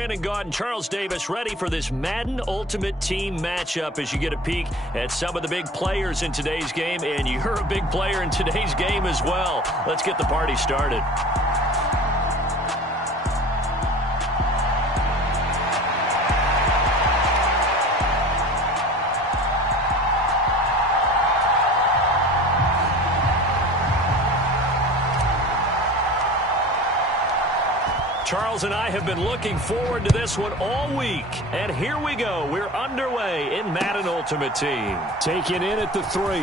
Brandon Gaud and Charles Davis ready for this Madden Ultimate Team matchup as you get a peek at some of the big players in today's game, and you're a big player in today's game as well. Let's get the party started. Charles and I have been looking forward to this one all week, and here we go. We're underway in Madden Ultimate Team. Taken in at the 3.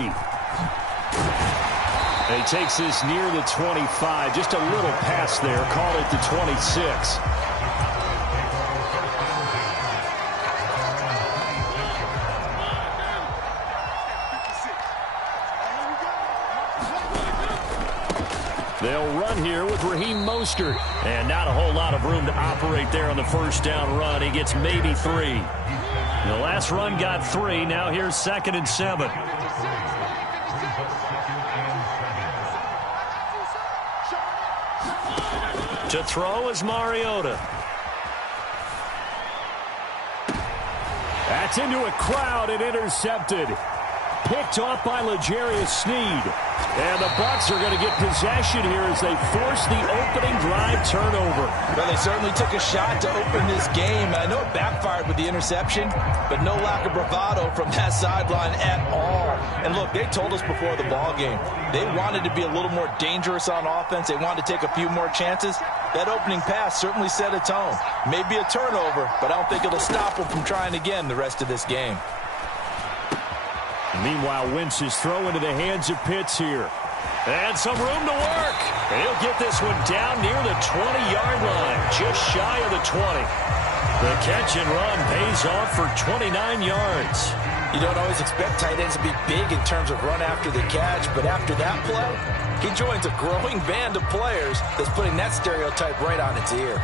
He takes this near the 25. Just a little pass there. Call it the 26. They'll run here with Raheem Mostert. And not a whole lot of room to operate there on the first down run. He gets maybe 3. The last run got 3. Now here's 2nd and 7. To throw is Mariota. That's into a crowd and intercepted. Picked off by L'Jarius Sneed. And the Bucs are going to get possession here as they force the opening drive turnover. Well, they certainly took a shot to open this game. I know it backfired with the interception, but no lack of bravado from that sideline at all. And look, they told us before the ball game, they wanted to be a little more dangerous on offense. They wanted to take a few more chances. That opening pass certainly set a tone. Maybe a turnover, but I don't think it'll stop them from trying again the rest of this game. Meanwhile, Wentz is throw into the hands of Pitts here. And some room to work. He'll get this one down near the 20-yard line, just shy of the 20. The catch and run pays off for 29 yards. You don't always expect tight ends to be big in terms of run after the catch, but after that play, he joins a growing band of players that's putting that stereotype right on its ear.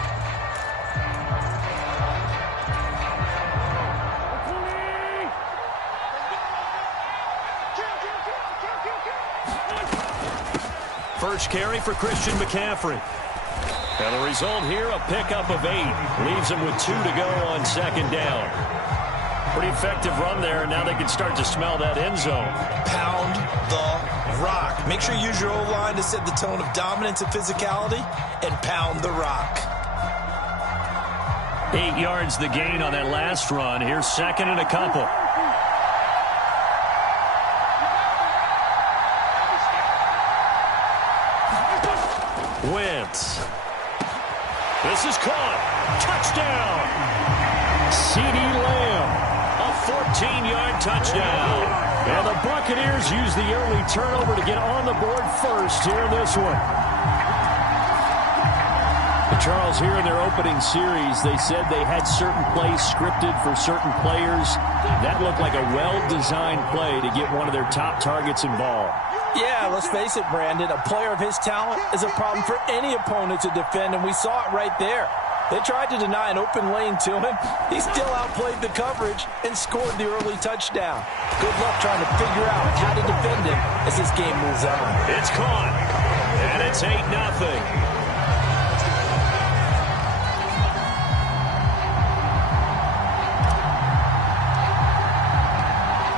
First carry for Christian McCaffrey. And the result here, a pickup of 8. Leaves him with 2 to go on 2nd down. Pretty effective run there, and now they can start to smell that end zone. Pound the rock. Make sure you use your O-line to set the tone of dominance and physicality, and pound the rock. 8 yards the gain on that last run. Here's 2nd and a couple. Wentz. This is caught. Touchdown. CeeDee Lamb. A 14-yard touchdown. And the Buccaneers use the early turnover to get on the board first here in this one. Charles, here in their opening series, they said they had certain plays scripted for certain players. That looked like a well-designed play to get one of their top targets involved. Yeah, let's face it, Brandon. A player of his talent is a problem for any opponent to defend, and we saw it right there. They tried to deny an open lane to him. He still outplayed the coverage and scored the early touchdown. Good luck trying to figure out how to defend him as this game moves on. It's caught, and it's 8-0.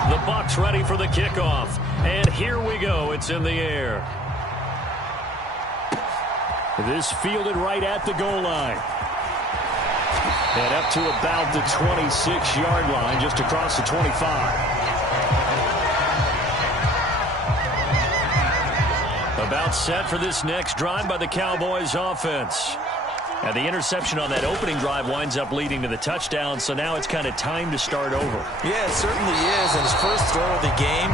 The Bucs ready for the kickoff. And here we go. It's in the air. This fielded right at the goal line. And up to about the 26-yard line, just across the 25. About set for this next drive by the Cowboys offense. And the interception on that opening drive winds up leading to the touchdown, so now it's kind of time to start over. Yeah, it certainly is, and his first throw of the game.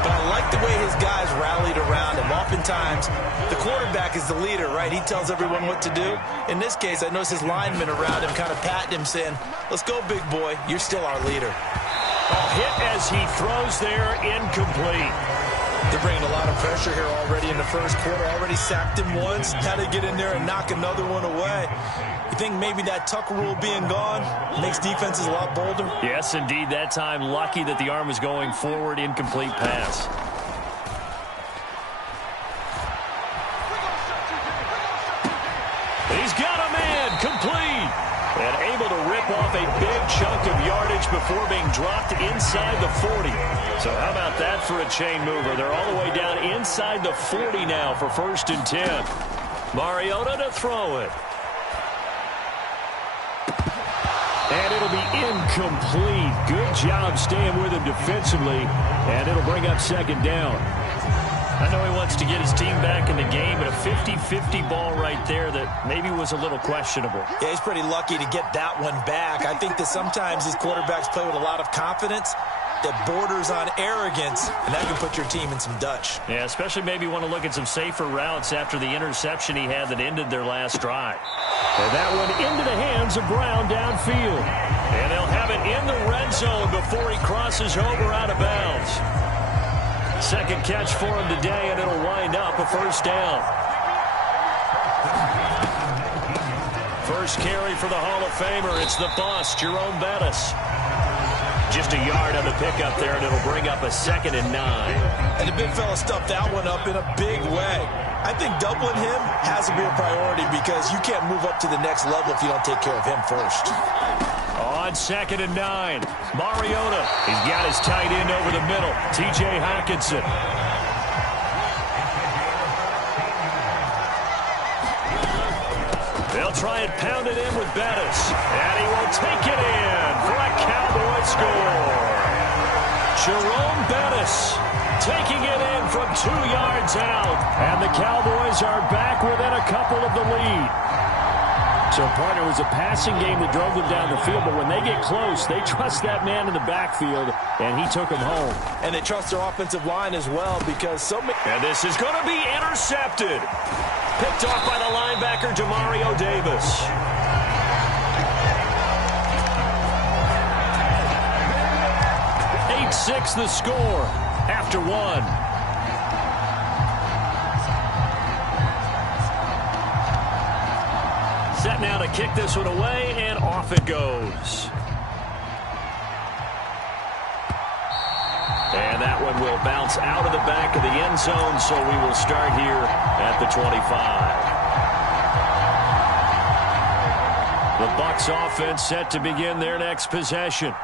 But I like the way his guys rallied around him. Oftentimes, the quarterback is the leader, right? He tells everyone what to do. In this case, I noticed his linemen around him kind of patting him, saying, "Let's go, big boy. You're still our leader." Hit as he throws there, incomplete. They're bringing a lot of pressure here already in the first quarter. Already sacked him once. Had to get in there and knock another one away. You think maybe that tuck rule being gone makes defenses a lot bolder? Yes, indeed. That time, lucky that the arm is going forward. Incomplete pass. He's got a man. Complete. And able effective yardage before being dropped inside the 40. So how about that for a chain mover? They're all the way down inside the 40 now for 1st and 10. Mariota to throw it. And it'll be incomplete. Good job staying with him defensively. And it'll bring up 2nd down. I know he wants to get his team back in the game, but a 50-50 ball right there that maybe was a little questionable. Yeah, he's pretty lucky to get that one back. I think that sometimes these quarterbacks play with a lot of confidence that borders on arrogance, and that can put your team in some Dutch. Yeah, especially maybe want to look at some safer routes after the interception he had that ended their last drive. And that one into the hands of Brown downfield. And they'll have it in the red zone before he crosses over out of bounds. 2nd catch for him today, and it'll wind up a 1st down. First carry for the Hall of Famer. It's the boss, Jerome Bettis. Just a yard on the pickup there, and it'll bring up a 2nd and 9. And the big fella stuffed that one up in a big way. I think doubling him has to be a priority because you can't move up to the next level if you don't take care of him first. On 2nd and 9, Mariota. He's got his tight end over the middle, T.J. Hockenson. They'll try and pound it in with Bettis. And he will take it in for a Cowboy score. Jerome Bettis taking it in from 2 yards out. And the Cowboys are back within a couple of the lead. So, partner, it was a passing game that drove them down the field, but when they get close, they trust that man in the backfield, and he took them home. And they trust their offensive line as well because so many... And this is going to be intercepted. Picked off by the linebacker, Demario Davis. .6 the score after 1. Set now to kick this one away, and off it goes. And that one will bounce out of the back of the end zone, so we will start here at the 25. The Bucs offense set to begin their next possession.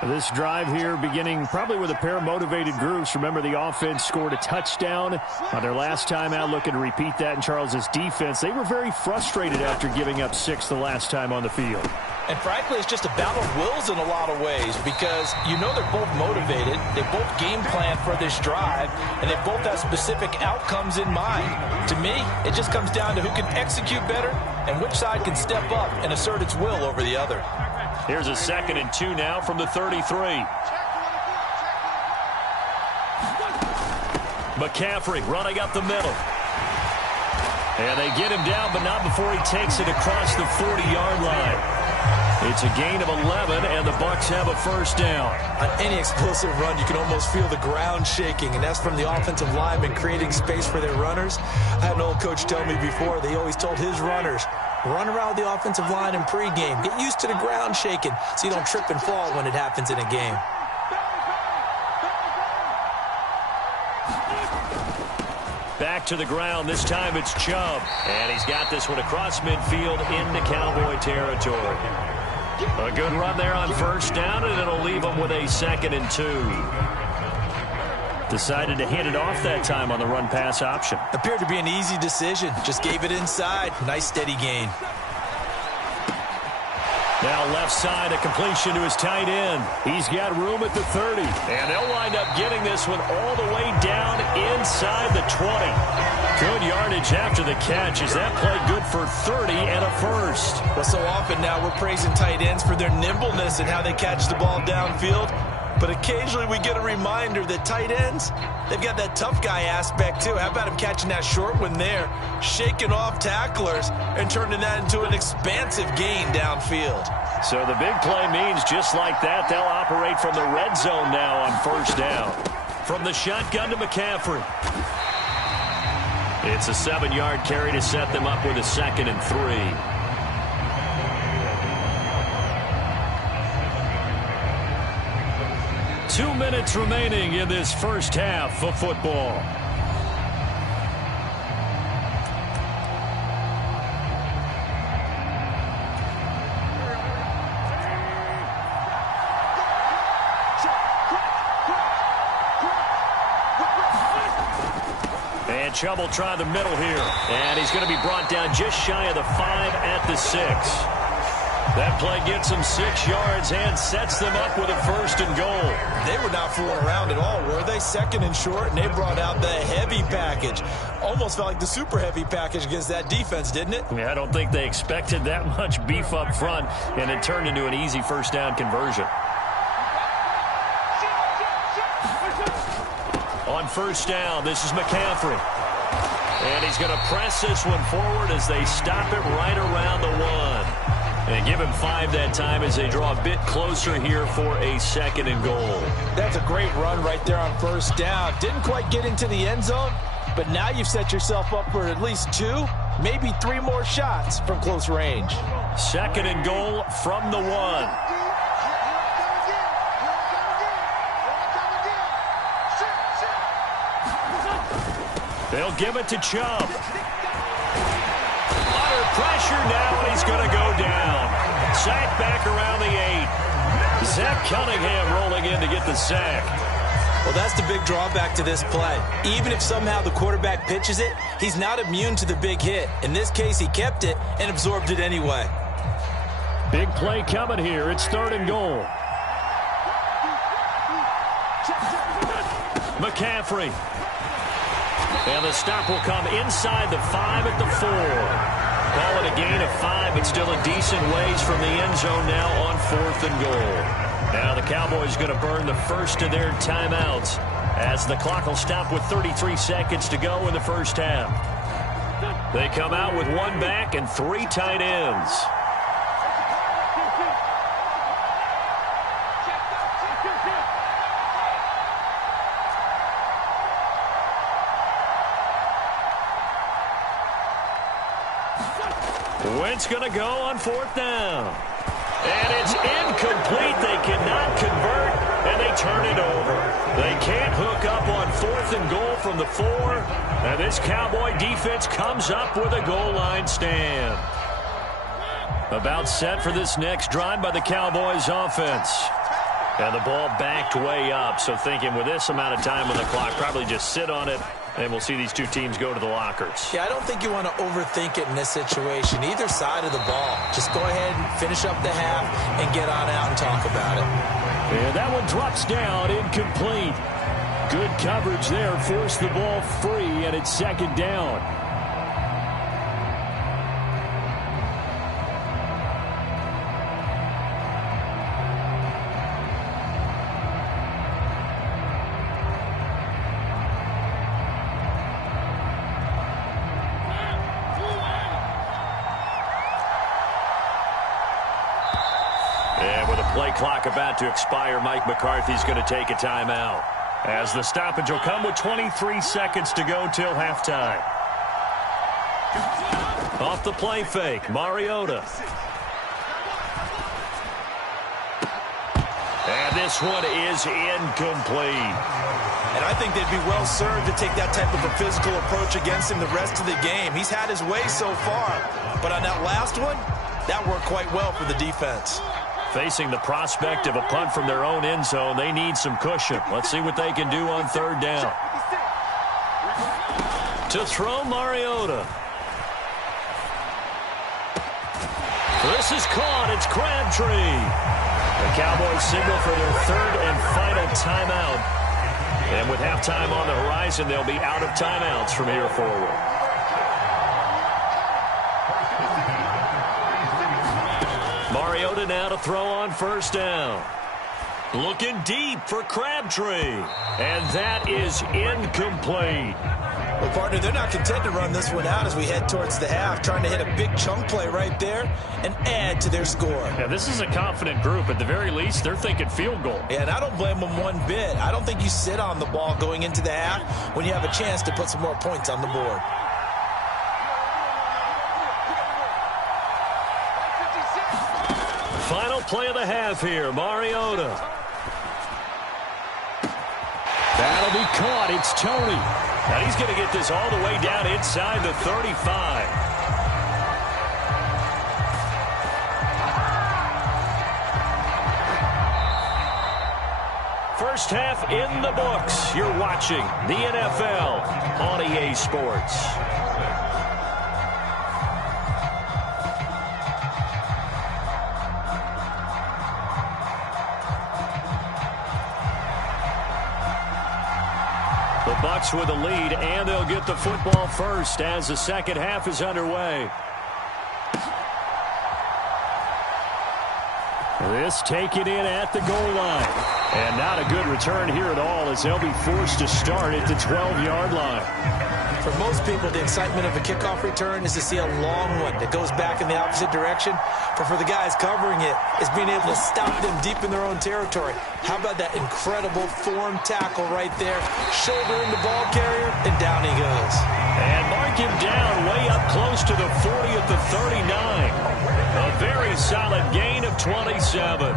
This drive here beginning probably with a pair of motivated groups. Remember, the offense scored a touchdown on their last time out, looking to repeat that in Charles's defense. They were very frustrated after giving up 6 the last time on the field. And frankly, it's just a battle of wills in a lot of ways because you know they're both motivated. They both game plan for this drive, and they both have specific outcomes in mind. To me, it just comes down to who can execute better and which side can step up and assert its will over the other. Here's a 2nd and 2 now from the 33. McCaffrey running up the middle. And they get him down, but not before he takes it across the 40-yard line. It's a gain of 11, and the Bucs have a 1st down. On any explosive run, you can almost feel the ground shaking, and that's from the offensive linemen creating space for their runners. I had an old coach tell me before, they always told his runners, run around the offensive line in pregame. Get used to the ground shaking so you don't trip and fall when it happens in a game. Back to the ground. This time it's Chubb. And he's got this one across midfield into Cowboy territory. A good run there on 1st down, and it'll leave him with a 2nd and 2. Decided to hand it off that time on the run-pass option. Appeared to be an easy decision. Just gave it inside. Nice steady gain. Now left side, a completion to his tight end. He's got room at the 30. And they'll wind up getting this one all the way down inside the 20. Good yardage after the catch. Is that play good for 30 and a 1st? Well, so often now we're praising tight ends for their nimbleness and how they catch the ball downfield. But occasionally we get a reminder that tight ends, they've got that tough guy aspect too. How about him catching that short one there, shaking off tacklers, and turning that into an expansive gain downfield? So the big play means just like that, they'll operate from the red zone now on 1st down. From the shotgun to McCaffrey. It's a 7-yard carry to set them up with a 2nd and 3. Two minutes remaining in this first half of football. And Chubb will try the middle here. And he's going to be brought down just shy of the 5 at the 6. That play gets them 6 yards and sets them up with a 1st and goal. They were not fooling around at all, were they? 2nd and short, and they brought out the heavy package. Almost felt like the super heavy package against that defense, didn't it? Yeah, I don't think they expected that much beef up front, and it turned into an easy 1st down conversion. On 1st down, this is McCaffrey. And he's going to press this one forward as they stop it right around the 1. And give him 5 that time as they draw a bit closer here for a 2nd and goal. That's a great run right there on 1st down. Didn't quite get into the end zone, but now you've set yourself up for at least 2, maybe 3 more shots from close range. 2nd and goal from the 1. They'll give it to Chubb. Under pressure now, and he's going to go down. Sack back around the 8. Zach Cunningham rolling in to get the sack. Well, that's the big drawback to this play. Even if somehow the quarterback pitches it, he's not immune to the big hit. In this case, he kept it and absorbed it anyway. Big play coming here. It's 3rd and goal. McCaffrey. And the stop will come inside the 5 at the 4. Call it a gain of 5, but still a decent ways from the end zone now on 4th and goal. Now the Cowboys going to burn the first of their timeouts as the clock will stop with 33 seconds to go in the 1st half. They come out with 1 back and 3 tight ends. Wentz going to go on 4th down. And it's incomplete. They cannot convert, and they turn it over. They can't hook up on 4th and goal from the 4. And this Cowboy defense comes up with a goal line stand. About set for this next drive by the Cowboys offense. And the ball backed way up, so thinking with this amount of time on the clock, probably just sit on it, and we'll see these 2 teams go to the lockers. Yeah, I don't think you want to overthink it in this situation, either side of the ball. Just go ahead and finish up the half and get on out and talk about it. And that one drops down, incomplete. Good coverage there, forced the ball free, and it's 2nd down. Play clock about to expire. Mike McCarthy's going to take a timeout as the stoppage will come with 23 seconds to go till halftime. Off the play fake, Mariota. And this one is incomplete. And I think they'd be well served to take that type of a physical approach against him the rest of the game. He's had his way so far, but on that last one, that worked quite well for the defense. Facing the prospect of a punt from their own end zone, they need some cushion. Let's see what they can do on 3rd down. To throw, Mariota. This is caught. It's Crabtree. The Cowboys signal for their 3rd and final timeout. And with halftime on the horizon, they'll be out of timeouts from here forward. Mariota now to throw on 1st down. Looking deep for Crabtree. And that is incomplete. Well, partner, they're not content to run this one out as we head towards the half, trying to hit a big chunk play right there and add to their score. Yeah, this is a confident group. At the very least, they're thinking field goal. Yeah, and I don't blame them one bit. I don't think you sit on the ball going into the half when you have a chance to put some more points on the board. Final play of the half here, Mariota. That'll be caught. It's Tony. Now he's going to get this all the way down inside the 35. First half in the books. You're watching the NFL on EA Sports. The Bucs with a lead, and they'll get the football first as the second half is underway. This taken in at the goal line. And not a good return here at all as they'll be forced to start at the 12-yard line. For most people, the excitement of a kickoff return is to see a long one that goes back in the opposite direction. But for the guys covering it, it's being able to stop them deep in their own territory. How about that incredible form tackle right there? Shoulder in the ball carrier, and down he goes. And mark him down way up close to the 40 at the 39. A very solid gain of 27.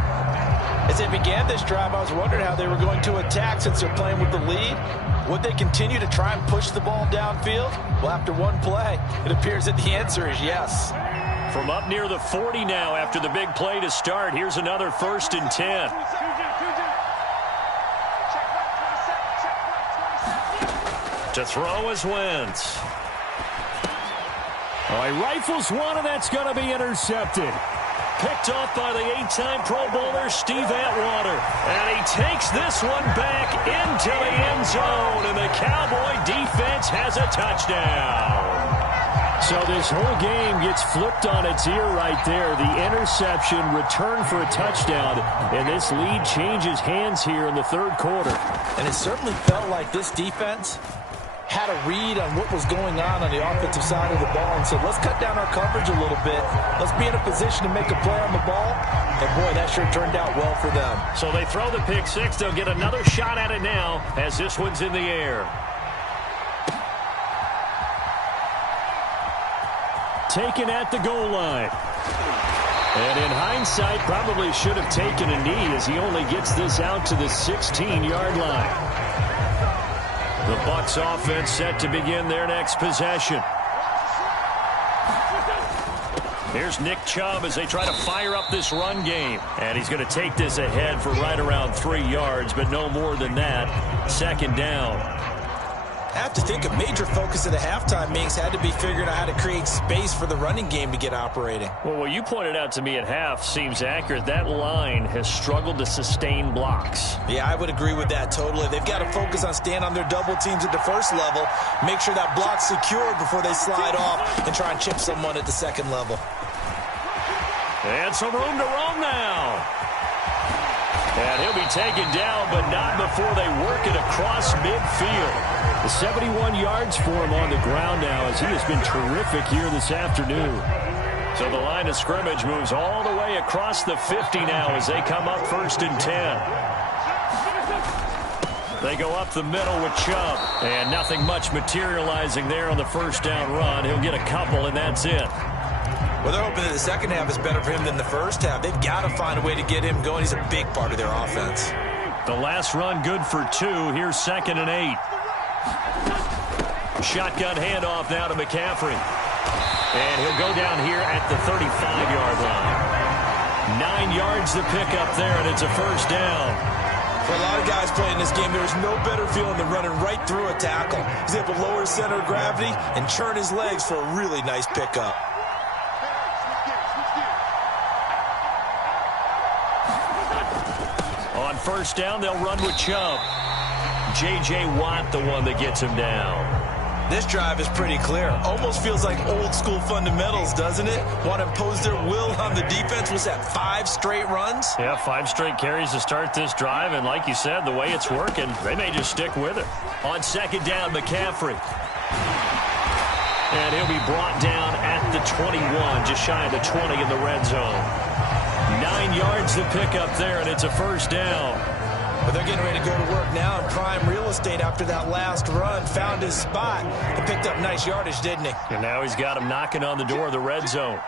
As they began this drive, I was wondering how they were going to attack since they're playing with the lead. Would they continue to try and push the ball downfield? Well, after one play, it appears that the answer is yes. From up near the 40 now after the big play to start, here's another 1st and 10. To throw is Wentz. Oh, he rifles one, and that's going to be intercepted. Picked off by the 8-time Pro Bowler, Steve Atwater. And he takes this one back into the end zone, and the Cowboy defense has a touchdown. So this whole game gets flipped on its ear right there. The interception, return for a touchdown, and this lead changes hands here in the third quarter. And it certainly felt like this defense had a read on what was going on the offensive side of the ball and said, let's cut down our coverage a little bit. Let's be in a position to make a play on the ball. And, boy, that sure turned out well for them. So they throw the pick six. They'll get another shot at it now as this one's in the air. Taken at the goal line. And in hindsight, probably should have taken a knee as he only gets this out to the 16-yard line. The Bucs offense set to begin their next possession. Here's Nick Chubb as they try to fire up this run game. And he's going to take this ahead for right around 3 yards, but no more than that. 2nd down. I have to think a major focus of the halftime meetings had to be figuring out how to create space for the running game to get operating. Well, what you pointed out to me at half seems accurate. That line has struggled to sustain blocks. Yeah, I would agree with that totally. They've got to focus on staying on their double teams at the first level, make sure that block's secured before they slide off and try and chip someone at the second level. And some room to roam now. And he'll be taken down, but not before they work it across midfield. The 71 yards for him on the ground now as he has been terrific here this afternoon. So the line of scrimmage moves all the way across the 50 now as they come up 1st and 10. They go up the middle with Chubb. And nothing much materializing there on the 1st down run. He'll get a couple, and that's it. Well, they're hoping that the second half is better for him than the first half. They've got to find a way to get him going. He's a big part of their offense. The last run good for 2. Here's 2nd and 8. Shotgun handoff now to McCaffrey. And he'll go down here at the 35-yard line. 9 yards to pick up there, and it's a 1st down. For a lot of guys playing this game, there is no better feeling than running right through a tackle. He's able to lower his center of gravity and churn his legs for a really nice pickup. On 1st down, they'll run with Chubb. J.J. Watt, the one that gets him down. This drive is pretty clear. Almost feels like old school fundamentals, doesn't it? Want to impose their will on the defense. Was that 5 straight runs? Yeah, 5 straight carries to start this drive. And like you said, the way it's working, they may just stick with it. On 2nd down, McCaffrey. And he'll be brought down at the 21, just shy of the 20 in the red zone. 9 yards to pick up there, and it's a 1st down. But they're getting ready to go to work now in prime real estate after that last run. Found his spot and picked up nice yardage, didn't he? And now he's got him knocking on the door of the red zone.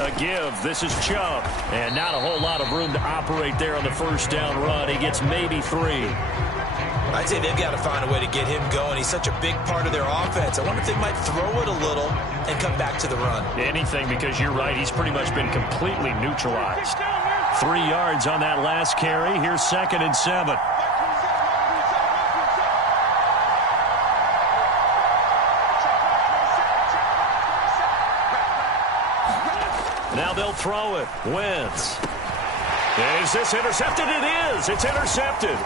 A give. This is Chubb. And not a whole lot of room to operate there on the 1st down run. He gets maybe 3. I'd say they've got to find a way to get him going. He's such a big part of their offense. I wonder if they might throw it a little and come back to the run. Anything, because you're right. He's pretty much been completely neutralized. 3 yards on that last carry. Here's 2nd and 7. Now they'll throw it. Wentz. Is this intercepted? It is. It's intercepted.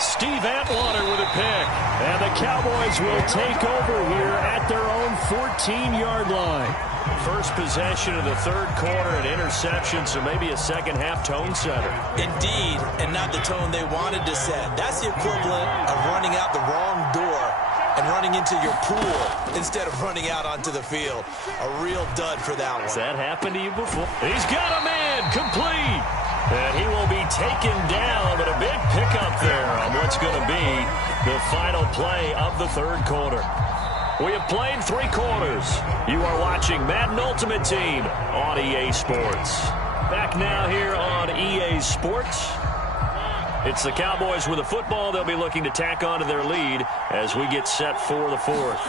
Steve Atwater with a pick. And the Cowboys will take over here at their own 14-yard line. First possession of the third quarter, an interception, so maybe a second-half tone setter. Indeed, and not the tone they wanted to set. That's the equivalent of running out the wrong door and running into your pool instead of running out onto the field. A real dud for that one. Has that happened to you before? He's got a man, complete. And he will be taken down, but a big pickup there on what's going to be the final play of the third quarter. We have played 3 quarters. You are watching Madden Ultimate Team on EA Sports. Back now here on EA Sports. It's the Cowboys with the football. They'll be looking to tack on to their lead as we get set for the 4th.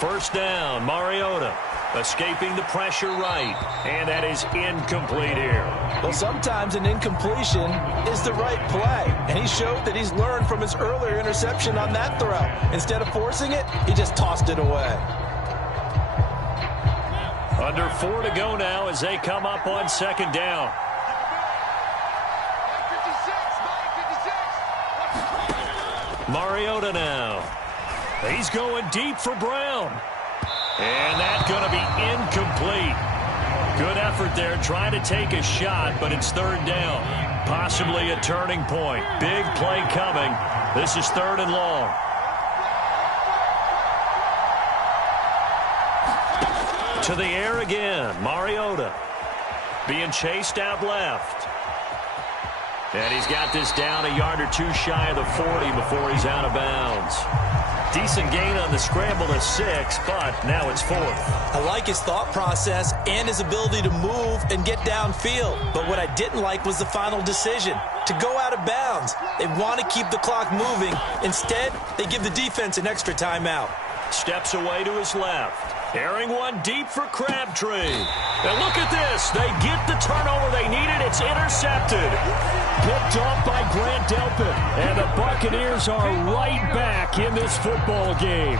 First down, Mariota. Escaping the pressure right. And that is incomplete here. Well, sometimes an incompletion is the right play. And he showed that he's learned from his earlier interception on that throw. Instead of forcing it, he just tossed it away. Under 4 to go now as they come up on 2nd down. Mariota now. He's going deep for Brown. And that's going to be incomplete. Good effort there, trying to take a shot, but it's 3rd down. Possibly a turning point. Big play coming. This is 3rd and long. To the air again. Mariota being chased out left. And he's got this down a yard or 2 shy of the 40 before he's out of bounds. Decent gain on the scramble of 6, but now it's 4th. I like his thought process and his ability to move and get downfield. But what I didn't like was the final decision, to go out of bounds. They want to keep the clock moving. Instead, they give the defense an extra timeout. Steps away to his left. Airing one deep for Crabtree. And look at this. They get the turnover they needed. It's intercepted. Picked off by Grant Delpit. And the Buccaneers are right back in this football game.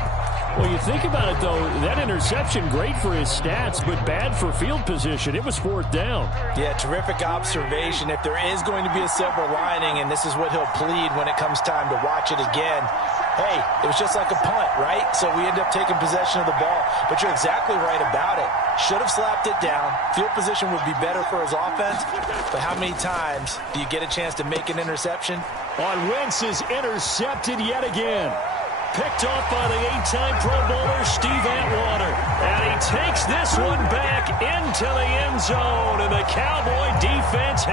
Well, you think about it, though, that interception, great for his stats, but bad for field position. It was 4th down. Yeah, terrific observation. If there is going to be a silver lining, and this is what he'll plead when it comes time to watch it again, hey, it was just like a punt, right? So we end up taking possession of the ball. But you're exactly right about it. Should have slapped it down. Field position would be better for his offense. But how many times do you get a chance to make an interception? On Wentz is intercepted yet again. Picked off by the 8-time Pro Bowler, Steve Atwater. And he takes this one back into the end zone. And the Cowboy defense